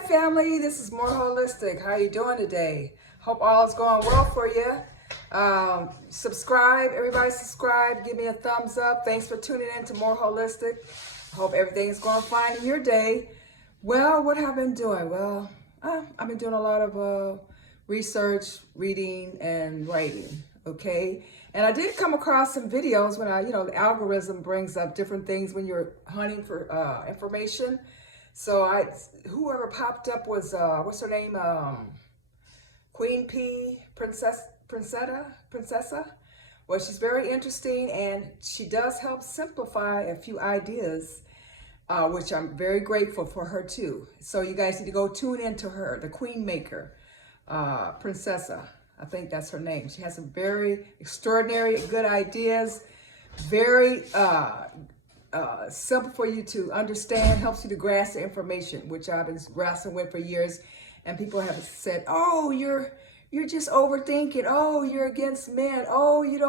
Hi family, this is More Holistic. How you doing today? Hope all is going well for you. Subscribe, everybody subscribe, give me a thumbs up. Thanks for tuning in to More Holistic. Hope everything's going fine in your day. Well, what have I been doing? Well, I've been doing a lot of research, reading, and writing, okay? And I did come across some videos when the algorithm brings up different things when you're hunting for information. So whoever popped up was, what's her name? Queen P, Princessa. Well, she's very interesting, and she does help simplify a few ideas, which I'm very grateful for her too. So you guys need to go tune into her, the Queen Maker, Princessa. I think that's her name. She has some very extraordinary, good ideas, very simple for you to understand, helps you to grasp the information, which I've been wrestling with for years. And people have said, "Oh, you're just overthinking. Oh, you're against men. Oh, you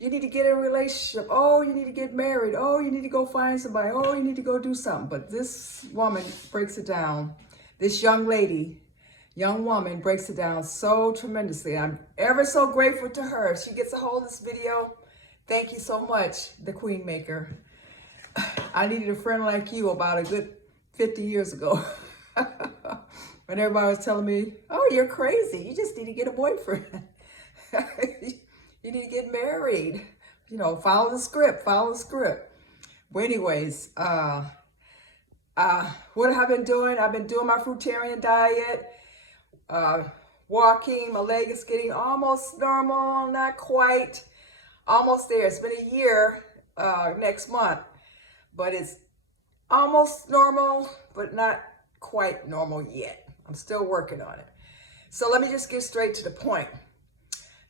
need to get in a relationship. Oh, you need to get married. Oh, you need to go find somebody. Oh, you need to go do something." But this woman breaks it down. This young woman breaks it down so tremendously. I'm ever so grateful to her. If she gets a hold of this video, thank you so much, the Queen Maker. I needed a friend like you about a good 50 years ago. When everybody was telling me, "Oh, you're crazy. You just need to get a boyfriend. You need to get married. Follow the script, follow the script." But anyways, what have I been doing? I've been doing my fruitarian diet, walking. My leg is getting almost normal, not quite, almost there. It's been a year next month, but it's almost normal, but not quite normal yet. I'm still working on it. So let me just get straight to the point.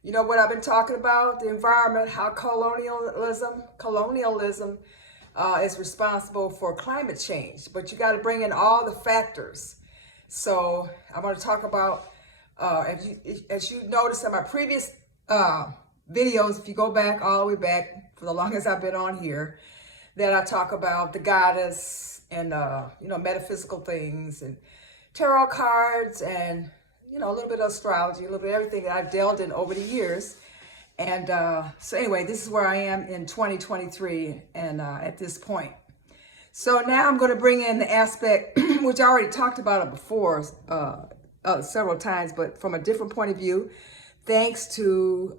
You know what I've been talking about? The environment, how colonialism is responsible for climate change. But you got to bring in all the factors. So I want to talk about, as you noticed in my previous videos, if you go back all the way back for the longest I've been on here, that I talk about the goddess and metaphysical things and tarot cards and a little bit of astrology, a little bit of everything that I've delved in over the years. And so anyway, this is where I am in 2023 and at this point. So now I'm going to bring in the aspect, which I already talked about it before several times, but from a different point of view, thanks to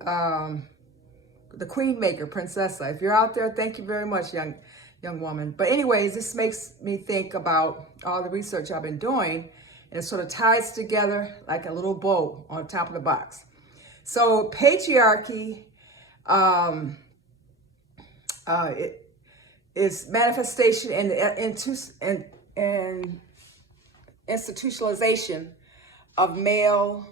the Queen Maker, Princessa. If you're out there, thank you very much, young woman. But anyways, this makes me think about all the research I've been doing, and it sort of ties together like a little bow on top of the box. So patriarchy it is manifestation and institutionalization of male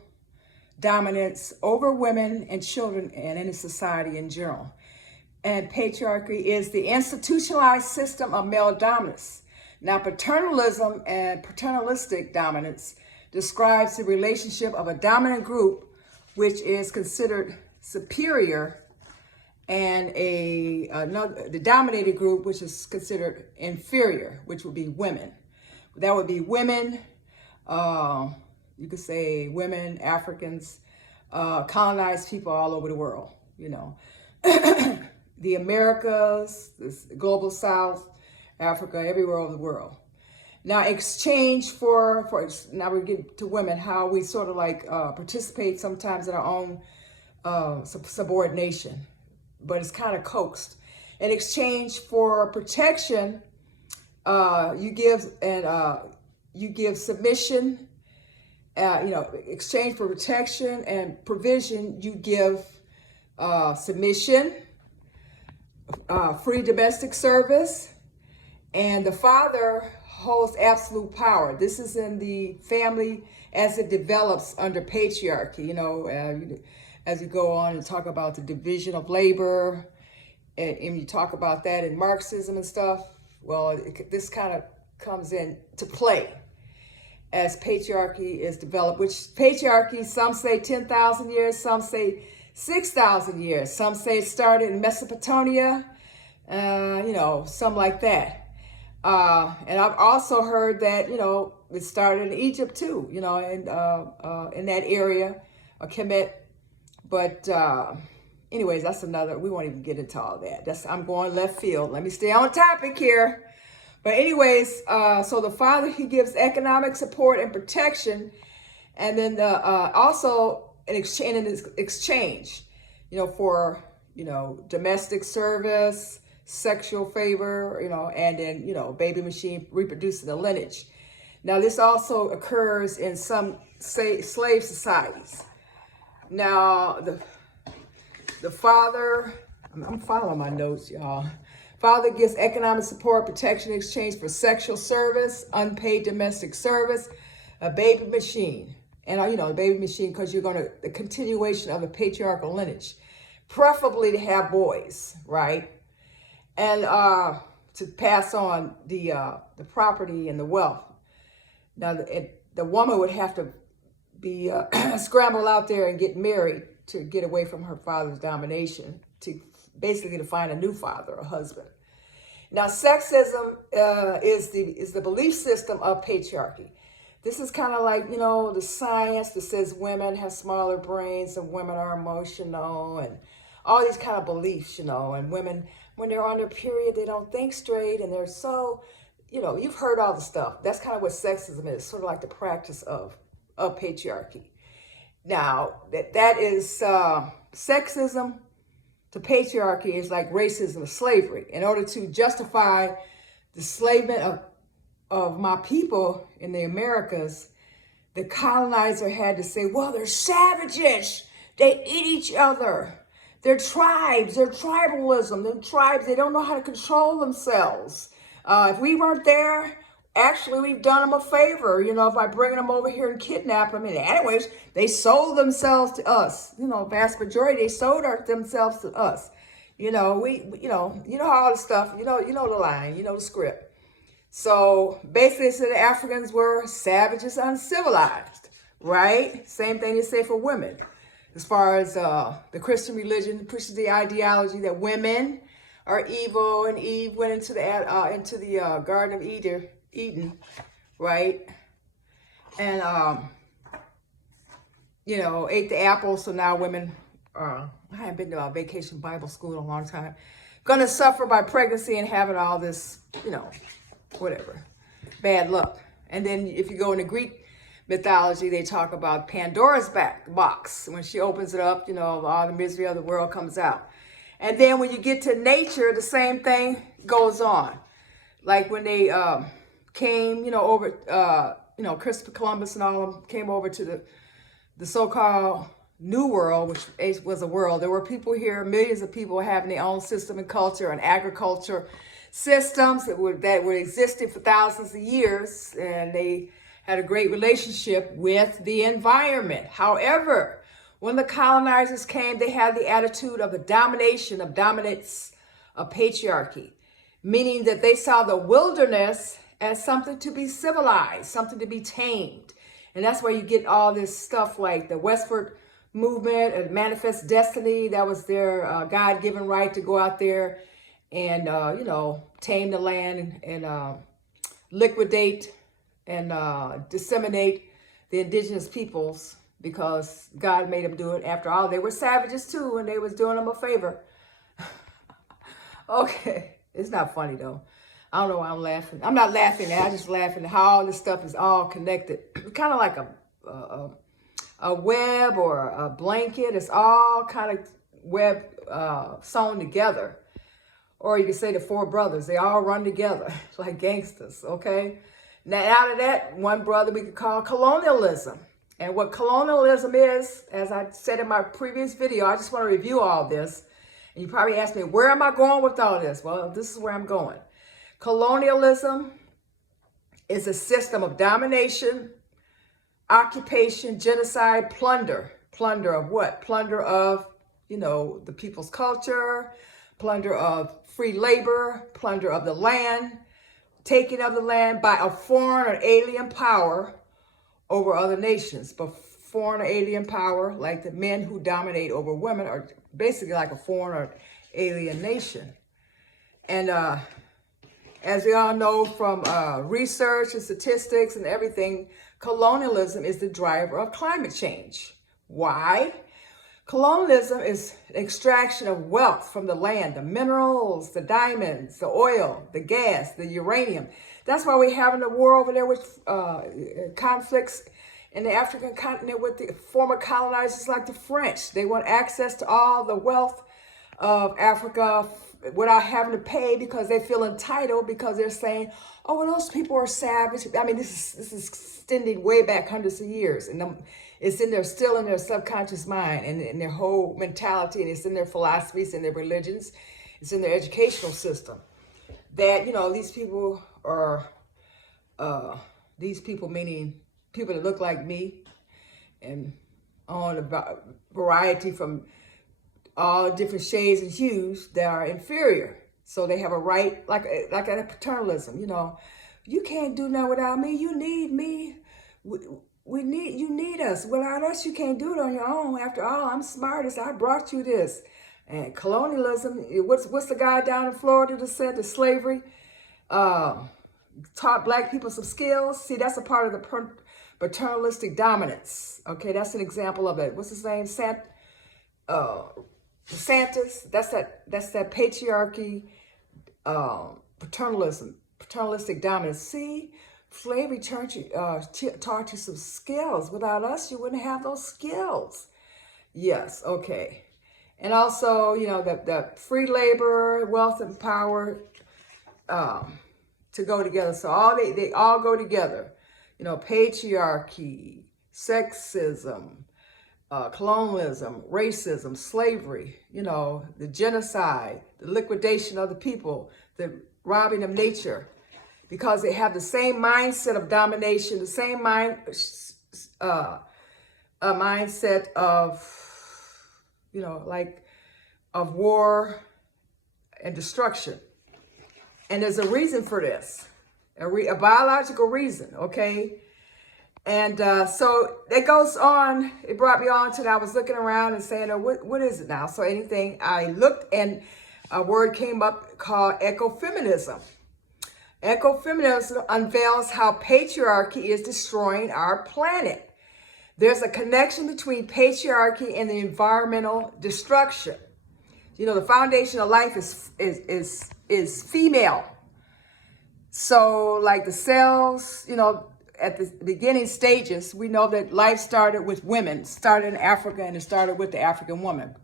dominance over women and children and in society in general. And patriarchy is the institutionalized system of male dominance. Now, paternalism and paternalistic dominance describes the relationship of a dominant group which is considered superior and the dominated group which is considered inferior, which would be women. That would be women, you could say women, Africans, colonized people all over the world, the Americas, the global South, Africa, everywhere over the world. Now, exchange for now we get to women, how we sort of participate sometimes in our own subordination, but it's kind of coaxed. In exchange for protection, you give submission. Exchange for protection and provision, you give submission, free domestic service, and the father holds absolute power. This is in the family as it develops under patriarchy, as you go on and talk about the division of labor, and you talk about that in Marxism and stuff. Well, this kind of comes into play as patriarchy is developed, which patriarchy, some say 10,000 years, some say 6,000 years, some say it started in Mesopotamia, something like that. And I've also heard that, it started in Egypt too, in that area, Kemet. But anyways, that's another, we won't even get into all that. I'm going left field. Let me stay on topic here. But anyways, so the father, he gives economic support and protection. And then also in exchange, for, domestic service, sexual favor, and then, baby machine reproducing the lineage. Now, this also occurs in some slave societies. Now, the father, I'm following my notes, y'all. Father gives economic support, protection in exchange for sexual service, unpaid domestic service, a baby machine. And, a baby machine because you're going to, the continuation of the patriarchal lineage, preferably to have boys, right? And to pass on the property and the wealth. Now, the woman would have to be scramble out there and get married to get away from her father's domination, to basically to find a new father, a husband. Now, sexism is the belief system of patriarchy. This is kind of like, the science that says women have smaller brains and women are emotional and all these kind of beliefs, and women, when they're on their period, they don't think straight and they're so, you've heard all the stuff. That's kind of what sexism is, sort of like the practice of patriarchy. Now, that is sexism to patriarchy is like racism or slavery. In order to justify the enslavement of my people in the Americas, the colonizer had to say, well, they're savages. They eat each other. They're tribes. They're tribalism. They're tribes. They don't know how to control themselves. If we weren't there, actually, we've done them a favor, by bringing them over here and kidnap them. And anyways, they sold themselves to us. Vast majority, they sold themselves to us. You know how all the stuff, you know the line, the script. So basically, so the Africans were savages, uncivilized, right? Same thing they say for women. As far as the Christian religion pushes the ideology that women are evil, and Eve went into the Garden of Eden, right? And ate the apple. So now women I haven't been to a vacation Bible school in a long time. Gonna suffer by pregnancy and having all this, whatever, bad luck. And then if you go into Greek mythology, they talk about Pandora's box. When she opens it up, all the misery of the world comes out. And then when you get to nature, the same thing goes on. Like when they came, over, Christopher Columbus and all of them came over to the so-called New World, which was a world. There were people here, millions of people having their own system and culture and agriculture systems that were existing for thousands of years, and they had a great relationship with the environment. However, when the colonizers came, they had the attitude of the dominance of patriarchy, meaning that they saw the wilderness as something to be civilized, something to be tamed. And that's where you get all this stuff like the westward movement and manifest destiny. That was their God-given right to go out there and, tame the land and liquidate and disseminate the indigenous peoples, because God made them do it. After all, they were savages too, and they was doing them a favor. Okay, it's not funny though. I don't know why I'm laughing. I'm not laughing. I'm just laughing at how all this stuff is all connected. Kind of like a web or a blanket. It's all kind of web sewn together. Or you can say the four brothers. They all run together. It's like gangsters, okay? Now, out of that, one brother we could call colonialism. And what colonialism is, as I said in my previous video, I just want to review all this. And you probably asked me, where am I going with all this? Well, this is where I'm going. Colonialism is a system of domination, occupation, genocide, plunder. Plunder of what? Plunder of, the people's culture, plunder of free labor, plunder of the land, taking of the land by a foreign or alien power over other nations. But foreign or alien power, like the men who dominate over women, are basically like a foreign or alien nation. And As we all know from research and statistics and everything, colonialism is the driver of climate change. Why? Colonialism is extraction of wealth from the land, the minerals, the diamonds, the oil, the gas, the uranium. That's why we're having a war over there with conflicts in the African continent with the former colonizers like the French. They want access to all the wealth of Africa without having to pay because they feel entitled, because they're saying, oh, well, those people are savage. I mean, this is extending way back hundreds of years. And it's still in their subconscious mind and in their whole mentality, and it's in their philosophies and their religions. It's in their educational system that, these people are, meaning people that look like me and on a variety from all different shades and hues that are inferior. So they have a right, like a paternalism, you can't do nothing without me. You need me. You need us. Without us, you can't do it on your own. After all, I'm smartest. I brought you this. And colonialism, what's the guy down in Florida that said that slavery taught black people some skills? See, that's a part of the paternalistic dominance. Okay, that's an example of it. What's his name? DeSantis. That's that patriarchy, paternalistic dominance. See, slavery taught you some skills. Without us, you wouldn't have those skills. Yes, okay. And also, the free labor, wealth and power to go together. So they all go together. Patriarchy, sexism, colonialism, racism, slavery, the genocide, the liquidation of the people, the robbing of nature, because they have the same mindset of domination, the same mindset of, of war and destruction. And there's a reason for this, a biological reason, okay? And so it goes on. It brought me on to I was looking around and saying, oh, what is it now? So I looked and a word came up called ecofeminism. Ecofeminism unveils how patriarchy is destroying our planet. There's a connection between patriarchy and the environmental destruction. The foundation of life is female. So like the cells, at the beginning stages, we know that life started with women, started in Africa, and it started with the African woman.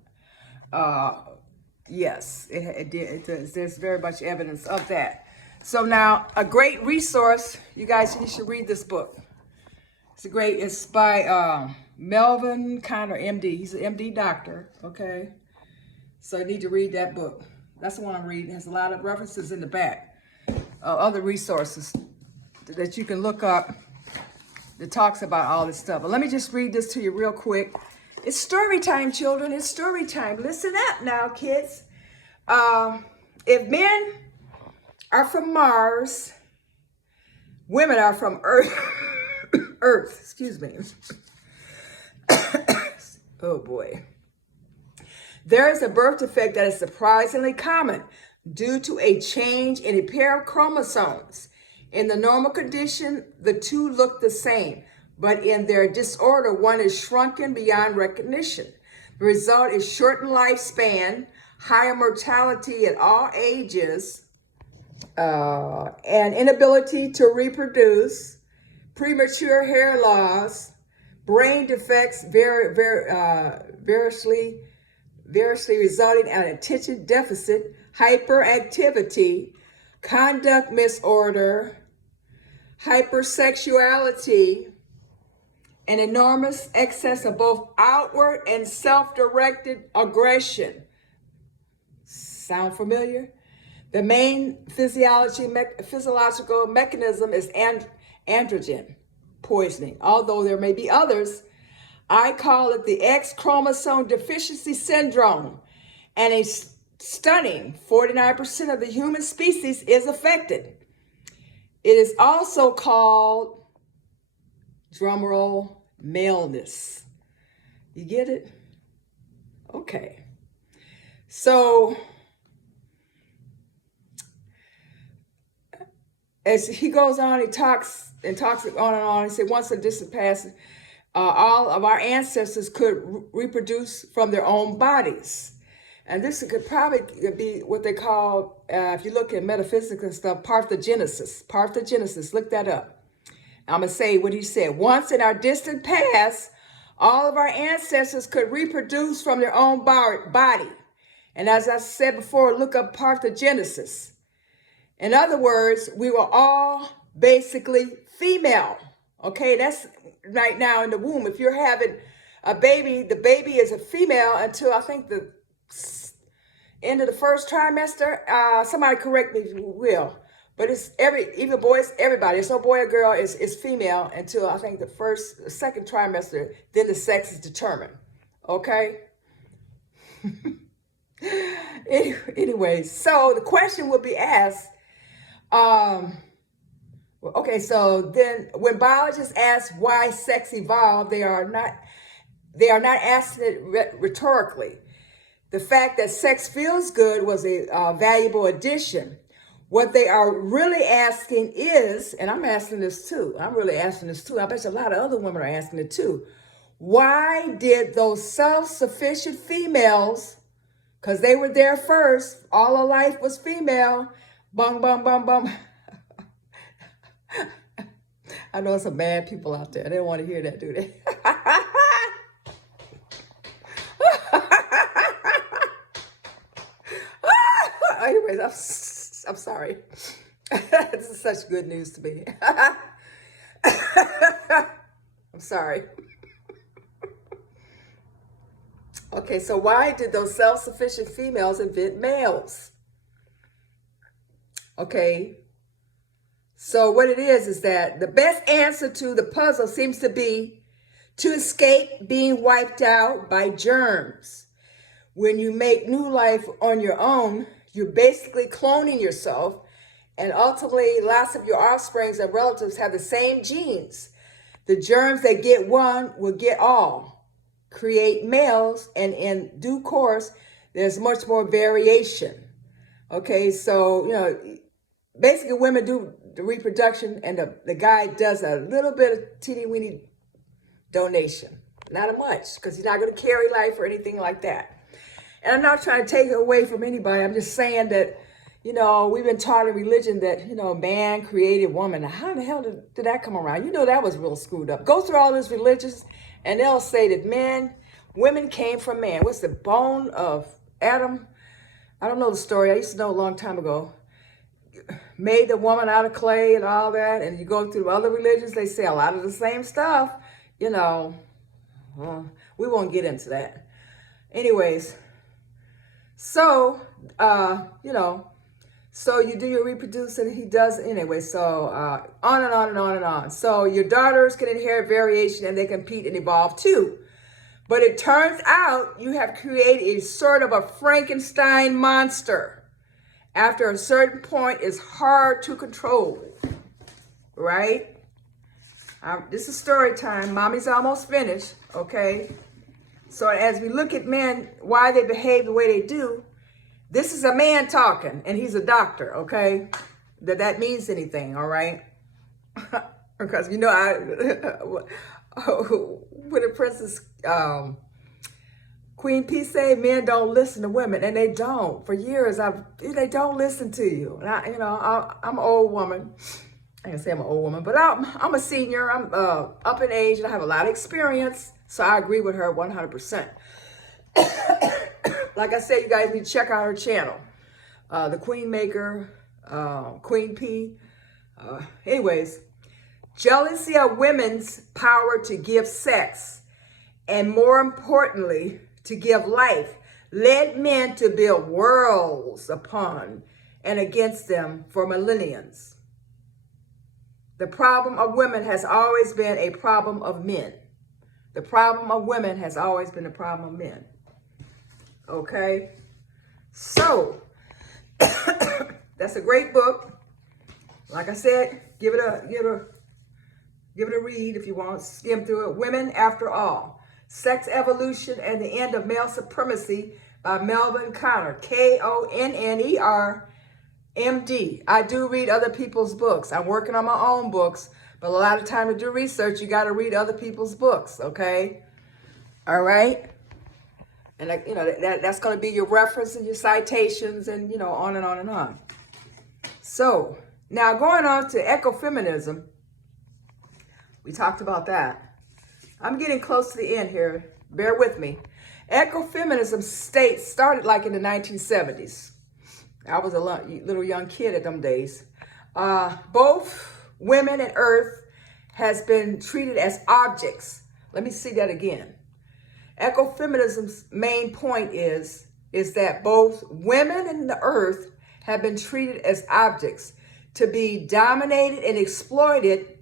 Yes, it did. There's very much evidence of that. So now, a great resource, you should read this book. It's by Melvin Conner, MD. He's an MD doctor, okay? So you need to read that book. That's the one I'm reading. It has a lot of references in the back, other resources that you can look up that talks about all this stuff. But let me just read this to you real quick. It's story time, children. It's story time. Listen up now, kids. If men are from Mars, women are from Earth. Earth, excuse me. Oh boy. There is a birth defect that is surprisingly common due to a change in a pair of chromosomes. In the normal condition, the two look the same, but in their disorder, one is shrunken beyond recognition. The result is shortened lifespan, higher mortality at all ages, and inability to reproduce, premature hair loss, brain defects, variously resulting in attention deficit, hyperactivity, conduct disorder, hypersexuality, an enormous excess of both outward and self-directed aggression. Sound familiar? The main physiological mechanism is androgen poisoning. Although there may be others, I call it the X chromosome deficiency syndrome, and a stunning 49% of the human species is affected. It is also called, drumroll, maleness. You get it? Okay. So, as he goes on, he talks on and on. He said, once the distant past, all of our ancestors could reproduce from their own bodies. And this could probably be what they call, if you look at metaphysical stuff, parthenogenesis. Parthenogenesis, look that up. I'm going to say what he said. Once in our distant past, all of our ancestors could reproduce from their own body. And as I said before, look up parthenogenesis. In other words, we were all basically female. Okay, that's right now in the womb. If you're having a baby, the baby is a female until I think the end of the first trimester. Somebody correct me if you will. But it's even boys, everybody. It's no boy or girl, is female until I think the second trimester, then the sex is determined. Okay? Anyway, so the question will be asked, okay, so then when biologists ask why sex evolved, they are not asking it rhetorically. The fact that sex feels good was a valuable addition. What they are really asking is, and I'm asking this too, I bet you a lot of other women are asking it too. Why did those self-sufficient females, because they were there first, all of life was female, bum, bum, bum, bum. I know some bad people out there. They don't want to hear that, do they? Anyways, I'm sorry. This is such good news to me. I'm sorry. Okay, so why did those self-sufficient females invent males? Okay, so what it is that the best answer to the puzzle seems to be to escape being wiped out by germs. When you make new life on your own, you're basically cloning yourself, and ultimately lots of your offsprings and relatives have the same genes. The germs that get one will get all. Create males, and in due course, there's much more variation. Okay, so, basically women do the reproduction, and the guy does a little bit of teeny-weeny donation. Not much, because he's not going to carry life or anything like that. And I'm not trying to take it away from anybody. I'm just saying that, we've been taught in religion that, man created woman. Now, how the hell did that come around? That was real screwed up. Go through all these religions, and they'll say that women came from man. What's the bone of Adam? I don't know the story. I used to know a long time ago. Made the woman out of clay and all that. And you go through other religions, they say a lot of the same stuff. We won't get into that. Anyways. So, so you do your reproducing, he does anyway. So on and on and on and on. So your daughters can inherit variation and they compete and evolve too. But it turns out you have created a sort of a Frankenstein monster. After a certain point, it's hard to control, right? This is story time. Mommy's almost finished, okay? So as we look at men, why they behave the way they do, this is a man talking, and he's a doctor, okay? That means anything, all right? Because, when the Princess Queen P say, men don't listen to women, and they don't. For years, they don't listen to you. And I'm an old woman. I can say I'm an old woman, but I'm a senior. I'm up in age, and I have a lot of experience. So I agree with her 100%. Like I said, you guys need to check out her channel. The Queen Maker, Queen P. Anyways, jealousy of women's power to give sex, and more importantly, to give life, led men to build worlds upon and against them for millenniums. The problem of women has always been a problem of men. The problem of women has always been a problem of men. Okay? So, that's a great book. Like I said, give it a read if you want. Skim through it. Women After All. Sex Evolution and the End of Male Supremacy by Melvin Conner. Konner. MD. I do read other people's books. I'm working on my own books, but a lot of time to do research, you got to read other people's books, okay? All right? And that's going to be your reference and your citations and, on and on and on. So now going on to ecofeminism, we talked about that. I'm getting close to the end here. Bear with me. Ecofeminism started like in the 1970s. I was a little young kid at them days. Both women and earth has been treated as objects. Let me see that again. Ecofeminism's main point is that both women and the earth have been treated as objects to be dominated and exploited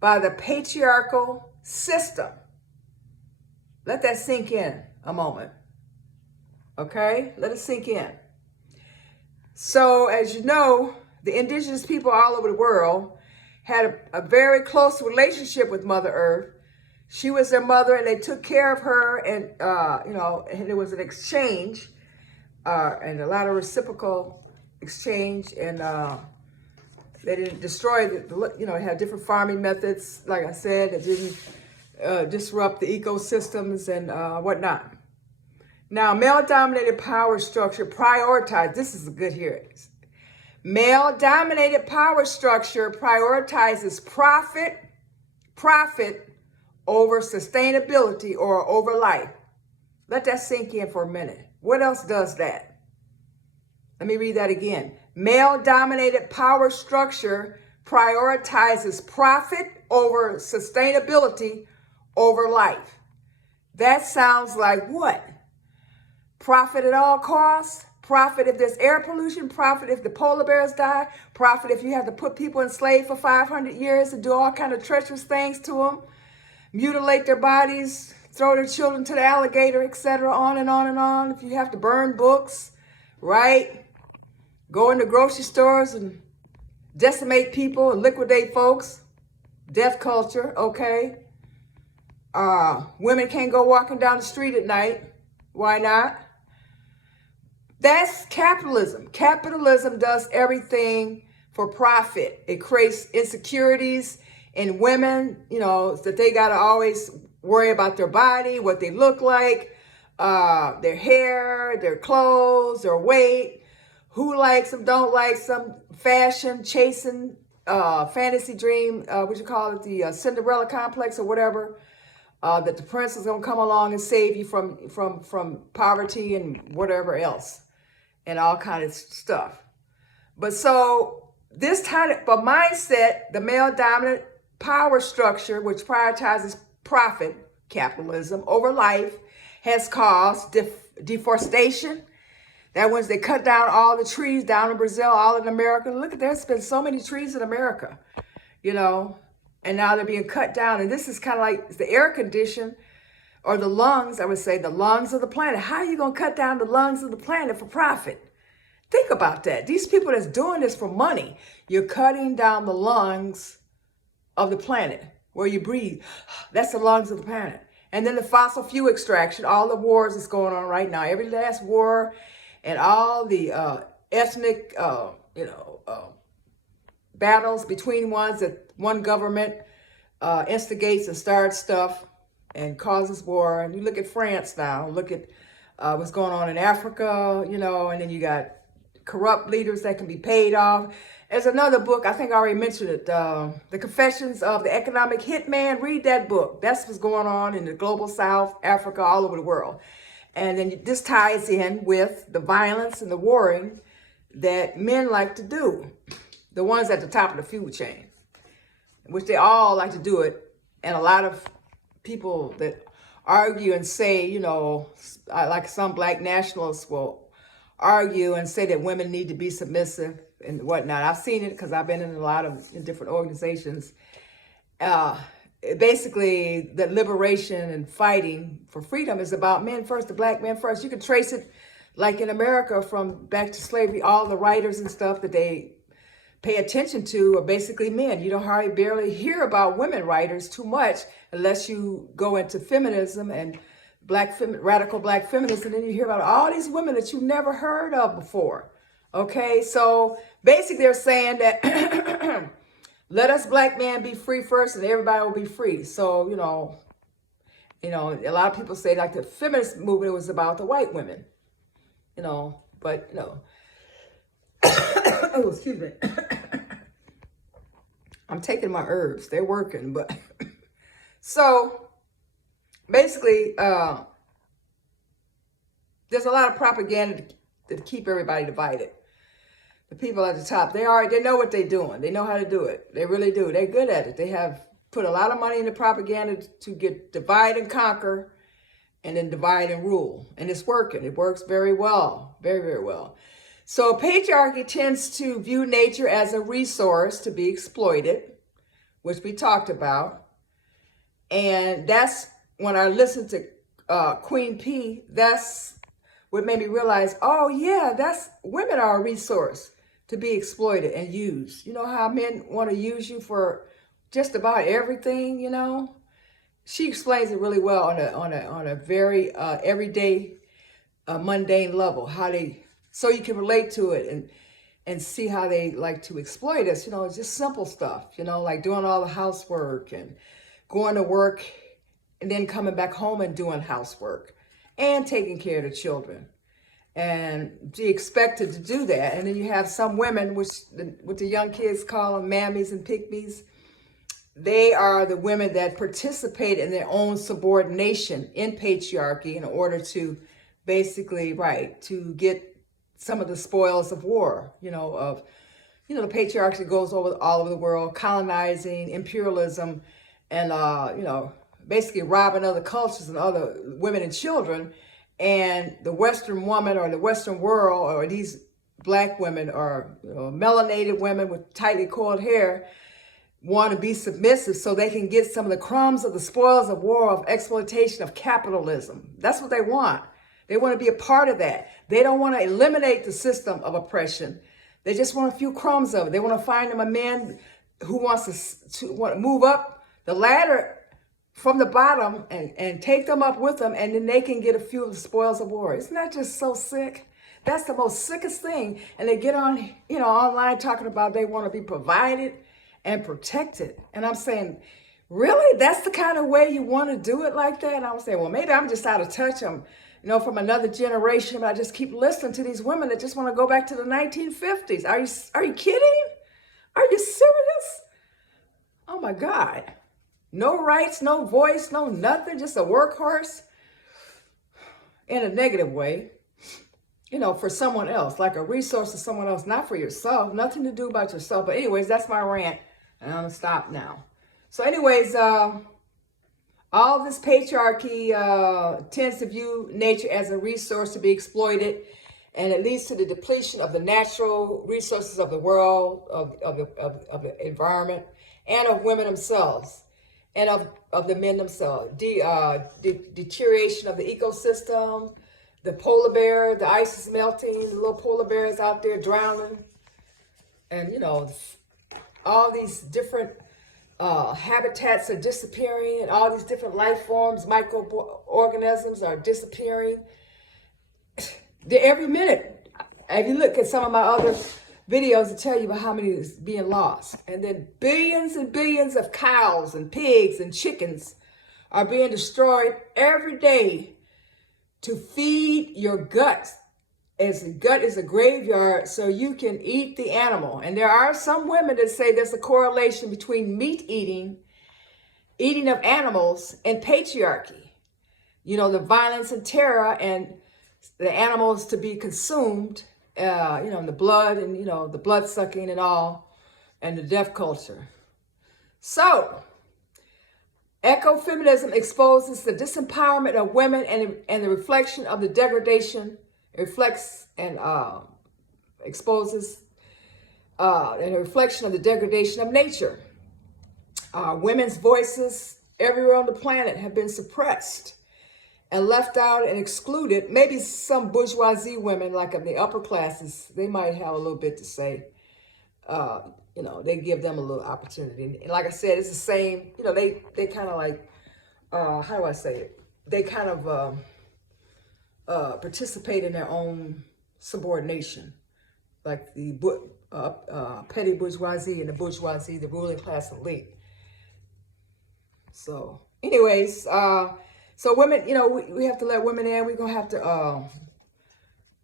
by the patriarchal system. Let that sink in a moment. Okay? Let it sink in. So, as you know, the indigenous people all over the world had a very close relationship with Mother Earth. She was their mother, and they took care of her, and and it was an exchange, and a lot of reciprocal exchange, and they didn't destroy it had different farming methods, like I said, that didn't disrupt the ecosystems and whatnot. Now, male-dominated power structure prioritized, this is a good here. Male-dominated power structure prioritizes profit over sustainability or over life. Let that sink in for a minute. What else does that? Let me read that again. Male-dominated power structure prioritizes profit over sustainability over life. That sounds like what? Profit at all costs? Profit if there's air pollution? Profit if the polar bears die? Profit if you have to put people in slave for 500 years and do all kind of treacherous things to them? Mutilate their bodies, throw their children to the alligator, etc., on and on and on. If you have to burn books, right? Go into grocery stores and decimate people and liquidate folks. Death culture, okay? Women can't go walking down the street at night. Why not? That's capitalism. Capitalism does everything for profit. It creates insecurities in women, that they got to always worry about their body, what they look like, their hair, their clothes, their weight, who likes them, don't like them, fashion, chasing, fantasy dream, the Cinderella complex or whatever, that the prince is going to come along and save you from poverty and whatever else and all kind of stuff. But so this type of mindset, the male dominant power structure, which prioritizes profit, capitalism, over life, has caused deforestation. That means they cut down all the trees down in Brazil, all in America. Look, there's been so many trees in America, and now they're being cut down. And this is kind of like the air condition or the lungs, I would say, the lungs of the planet. How are you going to cut down the lungs of the planet for profit? Think about that. These people that's doing this for money, you're cutting down the lungs of the planet where you breathe. That's the lungs of the planet. And then the fossil fuel extraction, all the wars that's going on right now, every last war and all the ethnic, battles between ones that one government instigates and starts stuff and causes war. And you look at France now, look at what's going on in Africa, and then you got corrupt leaders that can be paid off. There's another book, I think I already mentioned it, The Confessions of the Economic Hitman. Read that book. That's what's going on in the global South, Africa, all over the world. And then this ties in with the violence and the warring that men like to do. The ones at the top of the food chain, which they all like to do it. And a lot of people that argue and say, like some black nationalists will argue and say that women need to be submissive and whatnot. I've seen it because I've been in a lot of different organizations. Basically, the liberation and fighting for freedom is about men first, the black men first. You can trace it like in America from back to slavery. All the writers and stuff that they pay attention to are basically men. You don't barely hear about women writers too much unless you go into feminism and radical black feminism, and then you hear about all these women that you never heard of before. Okay, so basically they're saying that let us black men be free first and everybody will be free. So, a lot of people say like the feminist movement was about the white women, but oh, excuse me. I'm taking my herbs. They're working, but so basically, there's a lot of propaganda to keep everybody divided. The people at the top, they know what they're doing. They know how to do it. They really do. They're good at it. They have put a lot of money into propaganda to get divide and conquer and then divide and rule. And it's working. It works very well. Very, very well. So patriarchy tends to view nature as a resource to be exploited, which we talked about. And that's when I listened to Queen P, that's what made me realize, oh yeah, women are a resource to be exploited and used. You know how men want to use you for just about everything, She explains it really well on a very everyday, mundane level, so you can relate to it and see how they like to exploit us. It's just simple stuff, like doing all the housework and going to work and then coming back home and doing housework and taking care of the children. And be expected to do that. And then you have some women, what the young kids call them mammies and pygmies. They are the women that participate in their own subordination in patriarchy in order to basically, to get some of the spoils of war, the patriarchy goes all over the world, colonizing, imperialism, and, basically robbing other cultures and other women and children. And the Western woman or the Western world or these black women or melanated women with tightly coiled hair want to be submissive so they can get some of the crumbs of the spoils of war, of exploitation, of capitalism. That's what they want. They want to be a part of that. They don't want to eliminate the system of oppression. They just want a few crumbs of it. They want to find them a man who wants to move up the ladder from the bottom and take them up with them, and then they can get a few of the spoils of war. Isn't that just so sick? That's the most sickest thing. And they get on, online talking about they want to be provided and protected. And I'm saying, really? That's the kind of way you want to do it like that? And I was saying, well, maybe I'm just out of touch. I'm, from another generation, but I just keep listening to these women that just want to go back to the 1950s. Are you kidding? Are you serious? Oh my God. No rights, no voice, no nothing, just a workhorse in a negative way, for someone else, like a resource to someone else, not for yourself, nothing to do about yourself. But anyways, that's my rant, and I'm gonna stop now. So anyways, all this patriarchy tends to view nature as a resource to be exploited, and it leads to the depletion of the natural resources of the world, of the environment, and of women themselves. And of the men themselves, deterioration of the ecosystem, the polar bear, the ice is melting, the little polar bears out there drowning, and all these different habitats are disappearing, and all these different life forms, microorganisms are disappearing. Every minute, if you look at some of my other videos to tell you about how many is being lost. And then billions and billions of cows and pigs and chickens are being destroyed every day to feed your gut. As the gut is a graveyard, so you can eat the animal. And there are some women that say there's a correlation between meat eating of animals, and patriarchy. The violence and terror and the animals to be consumed, and the blood and, the blood sucking and all, and the death culture. So, ecofeminism exposes the disempowerment of women and the reflection of the degradation. It reflects and exposes and a reflection of the degradation of nature. Women's voices everywhere on the planet have been suppressed and left out and excluded. Maybe some bourgeoisie women, like in the upper classes, they might have a little bit to say. They give them a little opportunity. And like I said, it's the same, they kind of like, how do I say it? They kind of participate in their own subordination like the petty bourgeoisie and the bourgeoisie, the ruling class elite. So anyways, so women, we have to let women in. We're going to have to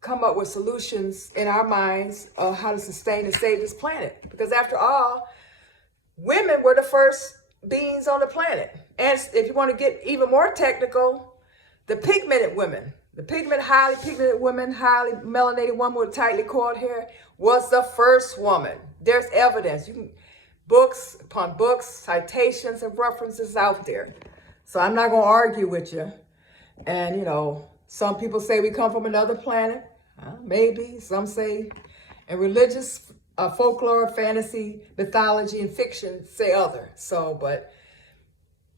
come up with solutions in our minds of how to sustain and save this planet. Because after all, women were the first beings on the planet. And if you want to get even more technical, the pigmented women, highly pigmented women, highly melanated woman with tightly coiled hair was the first woman. There's evidence. You can books upon books, citations and references out there. So I'm not going to argue with you. And, some people say we come from another planet. Maybe. Some say, and religious folklore, fantasy, mythology, and fiction say other. So, but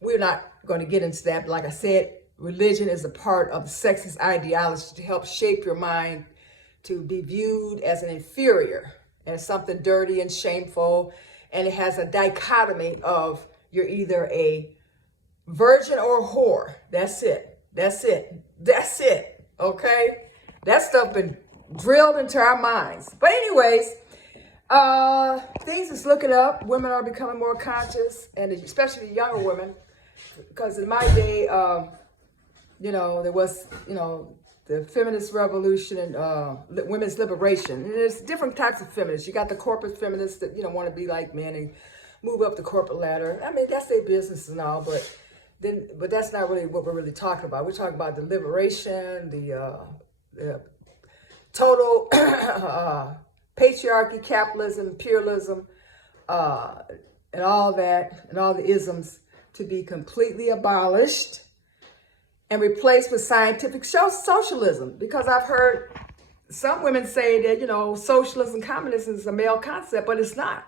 we're not going to get into that. But like I said, religion is a part of the sexist ideology to help shape your mind to be viewed as an inferior, as something dirty and shameful. And it has a dichotomy of you're either a virgin or a whore. That's it. That's it. That's it. Okay? That stuff been drilled into our minds. But anyways, things is looking up. Women are becoming more conscious, and especially younger women. Because in my day, there was, the feminist revolution and women's liberation. And there's different types of feminists. You got the corporate feminists that, want to be like men and move up the corporate ladder. I mean, that's their business and all, but that's not really what we're really talking about. We're talking about the liberation, the total patriarchy, capitalism, imperialism, and all that, and all the isms to be completely abolished and replaced with scientific socialism. Because I've heard some women say that, socialism, communism is a male concept, but it's not.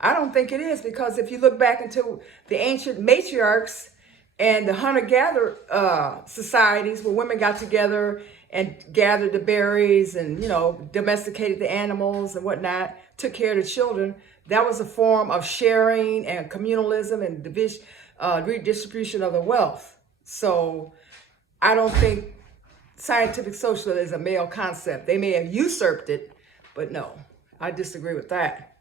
I don't think it is, because if you look back into the ancient matriarchs and the hunter-gatherer societies where women got together and gathered the berries and, domesticated the animals and whatnot, took care of the children, that was a form of sharing and communalism and redistribution of the wealth. So I don't think scientific socialism is a male concept. They may have usurped it, but no, I disagree with that.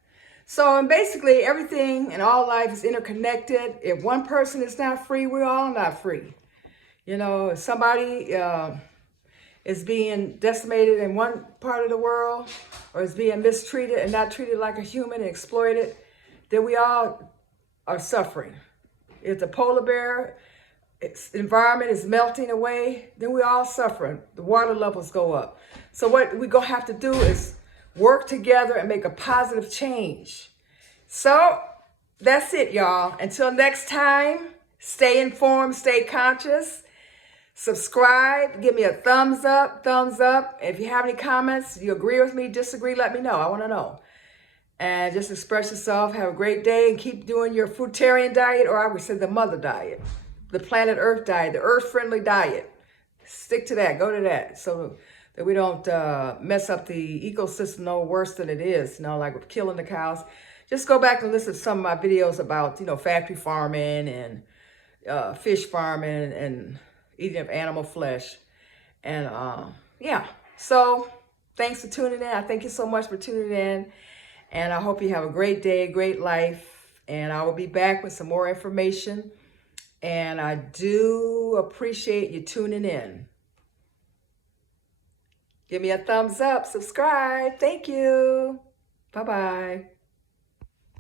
So, and basically everything in all life is interconnected. If one person is not free, we're all not free. If somebody is being decimated in one part of the world, or is being mistreated and not treated like a human and exploited, then we all are suffering. If the polar bear environment is melting away, then we all suffering. The water levels go up. So what we're going to have to do is work together and make a positive change. So that's it, y'all. Until next time, stay informed, stay conscious, subscribe, give me a thumbs up. If you have any comments, you agree with me, disagree, let me know. I want to know. And just express yourself. Have a great day and keep doing your fruitarian diet, or I would say the mother diet, the planet Earth diet, the earth-friendly diet. Stick to that. Go to that so that we don't mess up the ecosystem no worse than it is, like with killing the cows. Just go back and listen to some of my videos about, factory farming and fish farming and eating of animal flesh. And yeah, so thanks for tuning in. I thank you so much for tuning in. And I hope you have a great day, great life. And I will be back with some more information. And I do appreciate you tuning in. Give me a thumbs up, subscribe. Thank you. Bye-bye.